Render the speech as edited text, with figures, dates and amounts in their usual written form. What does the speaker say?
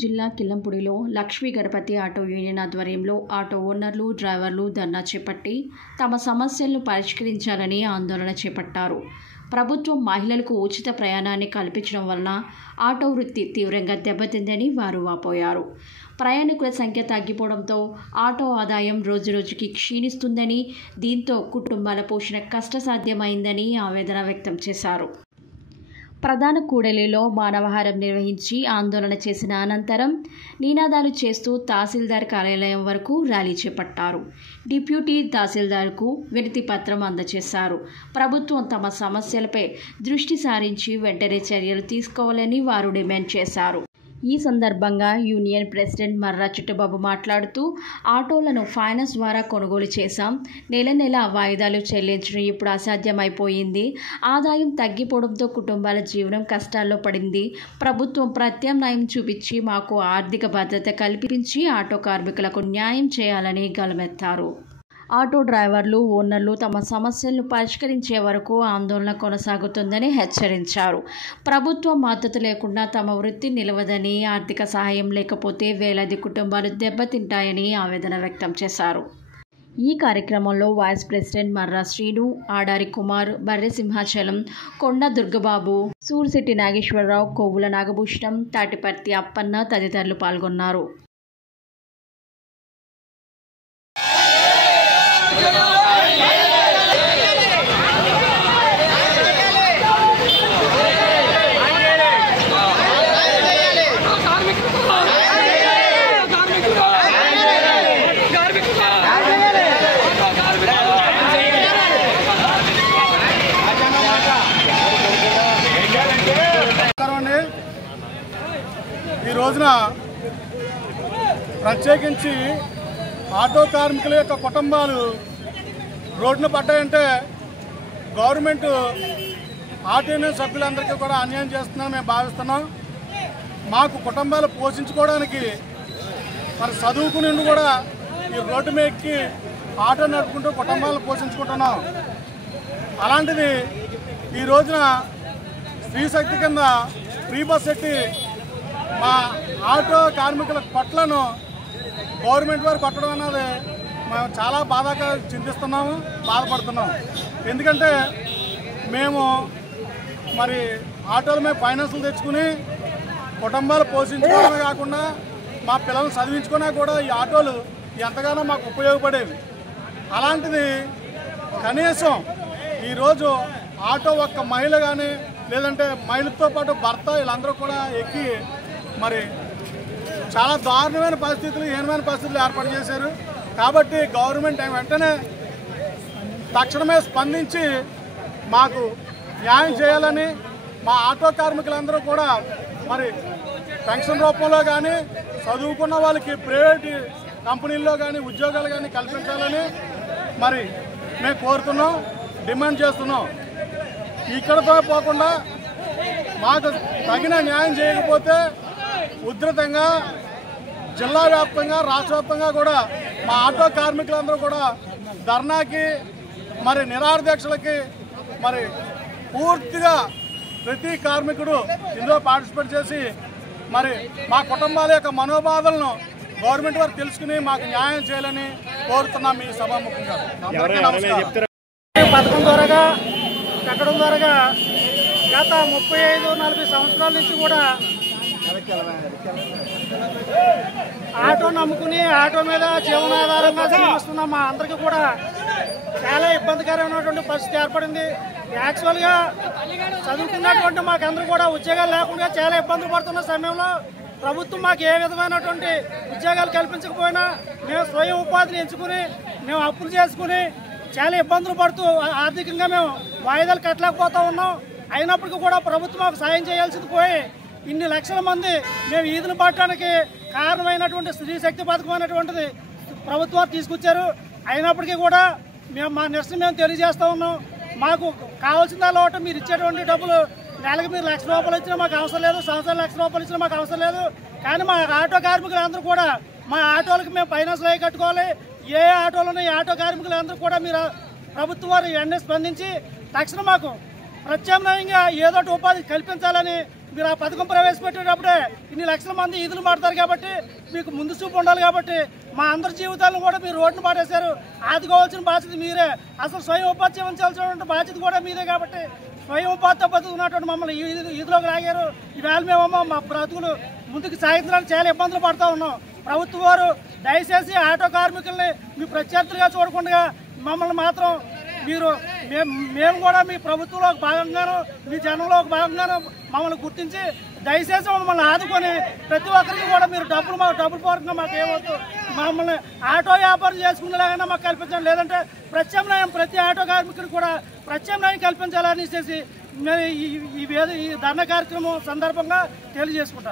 జిల్లా కిల్లంపూడిలో Lakshmi Ganapati auto union ఆధ్వర్యంలో auto ఓనర్లు, డ్రైవర్లు ధర్నా చేపట్టి తమ సమస్యలను పరిష్కరించాలని ఆందోళన చేపట్టారు. ప్రభుత్వం మహిళలకు ఉచిత ప్రయాణాన్ని కల్పించడం వలన ఆటో వృత్తి తీవ్రంగా దెబ్బతిందని వారు వాపోయారు. ప్రయాణికుల సంఖ్య తగ్గిపోవడంతో ఆటో ఆదాయం రోజురోజుకి క్షీణిస్తుందని, దీంతో కుటుంబాల పోషణ కష్టసాధ్యమైందని ఆవేదన వ్యక్తం చేశారు. ప్రధాన కూడలిలో మానవహారం నిర్వహించి ఆందోళన చేసిన అనంతరం నినాదాలు చేస్తూ తహసీల్దార్ కార్యాలయం వరకు ర్యాలీ చేపట్టారు. డిప్యూటీ తహసీల్దార్కు వినతి పత్రం అందజేశారు. ప్రభుత్వం తమ సమస్యలపై దృష్టి సారించి వెంటనే చర్యలు తీసుకోవాలని వారు డిమాండ్ చేశారు. ఈ సందర్భంగా యూనియన్ ప్రెసిడెంట్ మర్రా చిట్టుబాబు మాట్లాడుతూ, ఆటోలను ఫైనాన్స్ ద్వారా కొనుగోలు చేశాం. నెల వాయిదాలు చెల్లించడం ఇప్పుడు అసాధ్యమైపోయింది. ఆదాయం తగ్గిపోవడంతో కుటుంబాల జీవనం కష్టాల్లో పడింది. ప్రభుత్వం ప్రత్యామ్నాయం చూపించి మాకు ఆర్థిక భద్రత కల్పించి ఆటో కార్మికులకు న్యాయం చేయాలని గళమెత్తారు. ఆటో డ్రైవర్లు, ఓనర్లు తమ సమస్యలను పరిష్కరించే వరకు ఆందోళన కొనసాగుతుందని హెచ్చరించారు. ప్రభుత్వం మద్దతు లేకుండా తమ వృత్తి నిలవదని, ఆర్థిక సహాయం లేకపోతే వేలాది కుటుంబాలు దెబ్బతింటాయని ఆవేదన వ్యక్తం చేశారు. ఈ కార్యక్రమంలో వైస్ ప్రెసిడెంట్ మర్రా శ్రీను, ఆడారి కుమార్, బర్రె సింహాచలం, కొండ దుర్గబాబు, సూర్శెట్టి నాగేశ్వరరావు, కొవ్వుల నాగభూషణం, తాటిపర్తి అప్పన్న తదితరులు పాల్గొన్నారు. ఈ రోజున ప్రత్యేకించి ఆటో కార్మికుల యొక్క కుటుంబాలు రోడ్డున పడ్డాయంటే గవర్నమెంట్ ఆటో యూనియన్ సభ్యులందరికీ కూడా అన్యాయం చేస్తుందని మేము భావిస్తున్నాం. మాకు కుటుంబాలు పోషించుకోవడానికి మరి చదువుకుని కూడా ఈ రోడ్డు మీద ఎక్కి ఆటో నడుపుకుంటూ కుటుంబాలను పోషించుకుంటున్నాం. అలాంటిది ఈ రోజున స్త్రీ శక్తి కింద ఫ్రీ బస్ పెట్టి మా ఆటో కార్మికుల పట్లను గవర్నమెంట్ వారు కొట్టడం అన్నది మేము చాలా బాధగా చింతిస్తున్నాము, బాధపడుతున్నాము. ఎందుకంటే మేము మరి ఆటోల మీద ఫైనాన్సులు తెచ్చుకుని కుటుంబాలు పోషించుకోవడమే కాకుండా మా పిల్లల్ని చదివించుకున్నా కూడా ఈ ఆటోలు ఎంతగానో మాకు ఉపయోగపడేవి. అలాంటిది కనీసం ఈరోజు ఆటో ఒక్క మహిళ కానీ లేదంటే మహిళతో పాటు భర్త వీళ్ళందరూ కూడా ఎక్కి మరి చాలా దారుణమైన పరిస్థితులు, హీనమైన పరిస్థితులు ఏర్పాటు చేశారు. కాబట్టి గవర్నమెంట్ వెంటనే తక్షణమే స్పందించి మాకు న్యాయం చేయాలని, మా ఆటో కార్మికులందరూ కూడా మరి పెన్షన్ రూపంలో కానీ చదువుకున్న వాళ్ళకి ప్రైవేట్ కంపెనీల్లో కానీ ఉద్యోగాలు కానీ కల్పించాలని మరి మేము కోరుతున్నాం, డిమాండ్ చేస్తున్నాం. ఇక్కడతో పోకుండా మాకు తగిన న్యాయం చేయకపోతే ఉధృతంగా జిల్లా వ్యాప్తంగా, రాష్ట్ర వ్యాప్తంగా కూడా మా ఆటో కార్మికులందరూ కూడా ధర్నాకి మరి నిరాహార దీక్షలకి మరి పూర్తిగా ప్రతి కార్మికుడు ఇందులో పార్టిసిపేట్ చేసి మరి మా కుటుంబాల యొక్క మనోబాధలను గవర్నమెంట్ వారు తెలుసుకుని మాకు న్యాయం చేయాలని కోరుతున్నాం. ఈ సభాముఖంగా పథకం ద్వారా కట్టడం ద్వారా గత 35-40 సంవత్సరాల నుంచి కూడా ఆటో నమ్ముకుని ఆటో మీద జీవనాధారంగా జీవిస్తున్న మా అందరికీ కూడా చాలా ఇబ్బందికరమైనటువంటి పరిస్థితి ఏర్పడింది. యాక్చువల్గా చదువుకున్నటువంటి మాకందరూ కూడా ఉద్యోగాలు లేకుండా చాలా ఇబ్బందులు పడుతున్న సమయంలో ప్రభుత్వం మాకు ఏ విధమైనటువంటి ఉద్యోగాలు కల్పించకపోయినా మేము స్వయం ఉపాధిని ఎంచుకుని మేము అప్పులు చేసుకుని చాలా ఇబ్బందులు పడుతూ ఆర్థికంగా మేము వాయిదాలు కట్టలేకపోతూ ఉన్నాం. అయినప్పటికీ కూడా ప్రభుత్వం మాకు సాయం చేయాల్సింది పోయి ఇన్ని లక్షల మంది మేము ఈదులు పట్టడానికి కారణమైనటువంటి స్త్రీ శక్తి పథకం అనేటువంటిది ప్రభుత్వం తీసుకొచ్చారు. అయినప్పటికీ కూడా మేము మా నిరసన మేము తెలియజేస్తూ ఉన్నాం. మాకు కావాల్సిన లోటు మీరు ఇచ్చేటువంటి డబ్బులు నెలకు మీరు ₹1,00,000 ఇచ్చినా మాకు అవసరం లేదు, సంవత్సరం ₹1,00,000 ఇచ్చినా మాకు అవసరం లేదు. కానీ మా ఆటో కార్మికులందరూ కూడా మా ఆటోలకు మేము ఫైనాన్స్ అవి కట్టుకోవాలి. ఏ ఆటోలు ఉన్నాయి ఆటో కార్మికులందరూ కూడా మీరు ప్రభుత్వం వారు వెంటనే స్పందించి తక్షణం మాకు ప్రత్యామ్నాయంగా ఏదో ఒకటి ఉపాధి కల్పించాలని మీరు ఆ పథకం ప్రవేశపెట్టేటప్పుడే ఇన్ని లక్షల మంది ఈదులు మాడతారు కాబట్టి మీకు ముందు చూపు ఉండాలి కాబట్టి మా అందరి జీవితాలను కూడా మీరు రోడ్డును పాడేశారు. ఆదుకోవాల్సిన బాధ్యత మీరే. అసలు స్వయం ఉపాధి చేయించాల్సిన బాధ్యత కూడా మీదే కాబట్టి స్వయం ఉపాధితో బతుకున్నటువంటి మమ్మల్ని ఈదులోకి లాగారు. ఈవేళ మేమమ్మా మా బ్రతుకులు ముందుకు సాగించడానికి చాలా ఇబ్బందులు పడుతూ ఉన్నాం. ప్రభుత్వం వారు దయచేసి ఆటో కార్మికుల్ని మీ ప్రత్యర్థులుగా చూడకుండా మమ్మల్ని మాత్రం మేము కూడా మీ ప్రభుత్వంలో ఒక భాగంగాను మీ జనంలో ఒక భాగంగాను మమ్మల్ని గుర్తించి దయచేసి మమ్మల్ని ఆదుకొని ప్రతి ఒక్కరికి కూడా మీరు డబ్బులు పూర్వకంగా మాకు ఏమవుతూ మమ్మల్ని ఆటో వ్యాపారం చేసుకునేలాగా మాకు కల్పించండి. లేదంటే ప్రత్యామ్నాయం ప్రతి ఆటో కార్మికుడికి కూడా ప్రత్యామ్నాయం కల్పించాలని చేసి ఈ ధర్నా కార్యక్రమం సందర్భంగా తెలియజేసుకుంటాం.